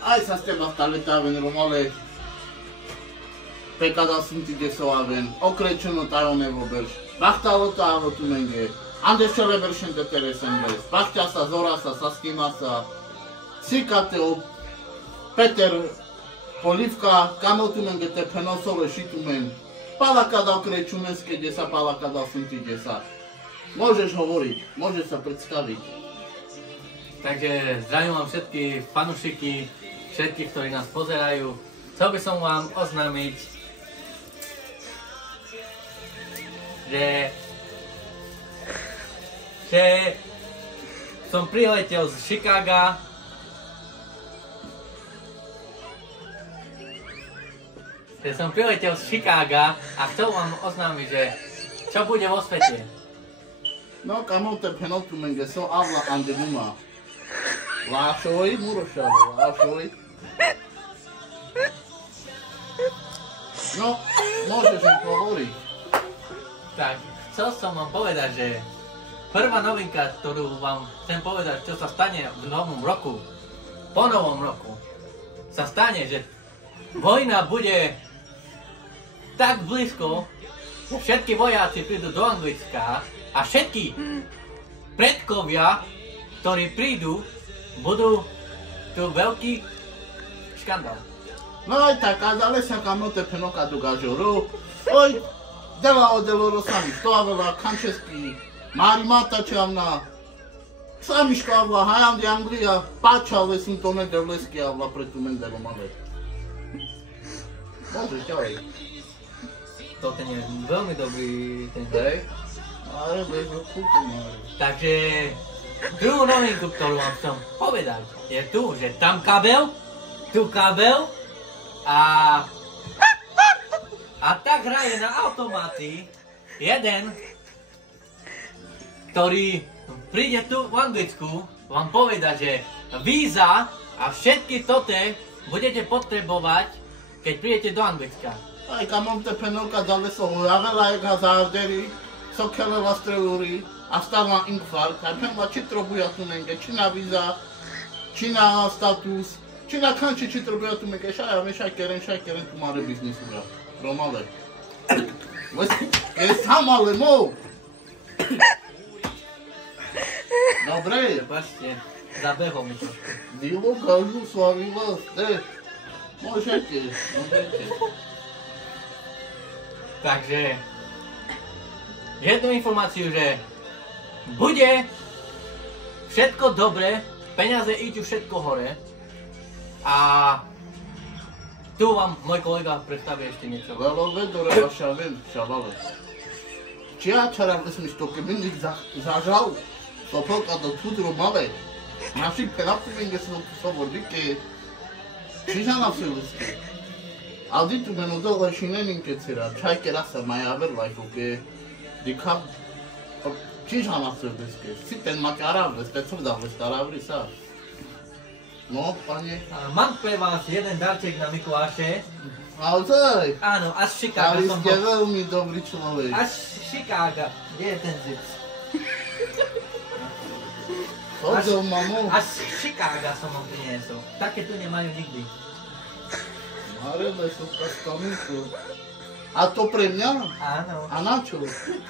Hai să stea taleta avem romale pe cada sintidesă avem o Crăciunul tare nevo berș. Bachtalota avotu menge. Andesele berșen de teresembles. Bachtea sa zora sa schima sa. Sikate o Peter Polivka kamotu menge te penosolo și tu men. Pala kada Crăciunenske desa, pala kada sintidesa. Môžeš hovoriť, môžeš sa predstaviť. Takže zdravím vám všetky fanúšiky, všetkých, ktorí nás pozerajú. Chcel by som vám oznámiť, že som priletel z Chicaga. A chcel vám oznámiť, že čo bude vo svete. No, kamo te penotu menge so avla andenuma. Lášoj, Murošavo, lášoj. No, môžeš im hovoriť. Tak, chcel som vám povedať, že prvá novinka, ktorú vám chcem povedať, čo sa stane v novom roku, po novom roku, sa stane, že vojna bude tak blízko, všetky vojaci prídu do Anglicka a všetky predkovia, ktorí prídu, budú tu veľký škandál. No aj tak, a dale sa kamo te penoka do gažoru. Oj, dela odeloro sami štoavela, kančeský, mári mata čavna. Sami štoavla, hajam di Anglia, páčale som to nedevlesky avla pre tu mendelom, ale. Môžeš ďalej. To ten je veľmi dobrý ten hej. Ale bežo kútu mári. Takže druhú novinku, ktorú vám chcem povedať, je tu, že tam kabel, tu kabel a tak hraje na automaty jeden, ktorý príde tu v Anglicku vám povedať, že víza a všetky tote budete potrebovať, keď prídete do Anglicka. Aj kamom te penoka dale so ujavela ega zárderi, so kelela streuri, a stala infarkt, a penla či trobuja tu menge, či na víza, či na status, či na kanči, či trobuja tu menge, šaja, šaj keren tu mare biznisu, ja. Romale. Je sam ale mou. Dobre. Prepačte, zabehol mi trošku. Dilo, kažu, slavila, môžete. Takže, jednu informáciu, že bude všetko dobre, peniaze idú všetko hore a tu vám môj kolega predstaví ešte niečo. Velové dore vaša vem, šavale. Či ja čaram vesmiš to, keby nik zažal, to polka do tudru male. Naši penapumenge sú tu sobordiky, čiža na vsilisky. Aldi tu menu dole šineným kecira, čajke rasa maja verlajku, ke dikam čiža na vsilisky. Si ten máte aravles, te tvrdavles, aravri sa. No, pane. Mám pre vás jeden darček na Mikuláše. Naozaj? Áno, až z Chicaga Ale som ste veľmi dobrý človek. Až z Chicaga. Kde je ten zips? Chodil, mamu. Až z Chicaga som ho priniesol. Také tu nemajú nikdy. Marele, som kastaminku. A to pre mňa? Áno. A na čo?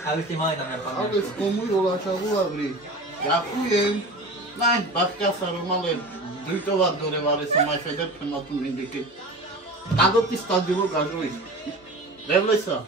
Aby ste mali na mňa Ale pamätku. s komu Joláča ulavri. Ďakujem. Nej, baťka sa romale dritovať do revare som aj Federke na tu inde, keď. Kado ti stadilo gažuj. Devle sa.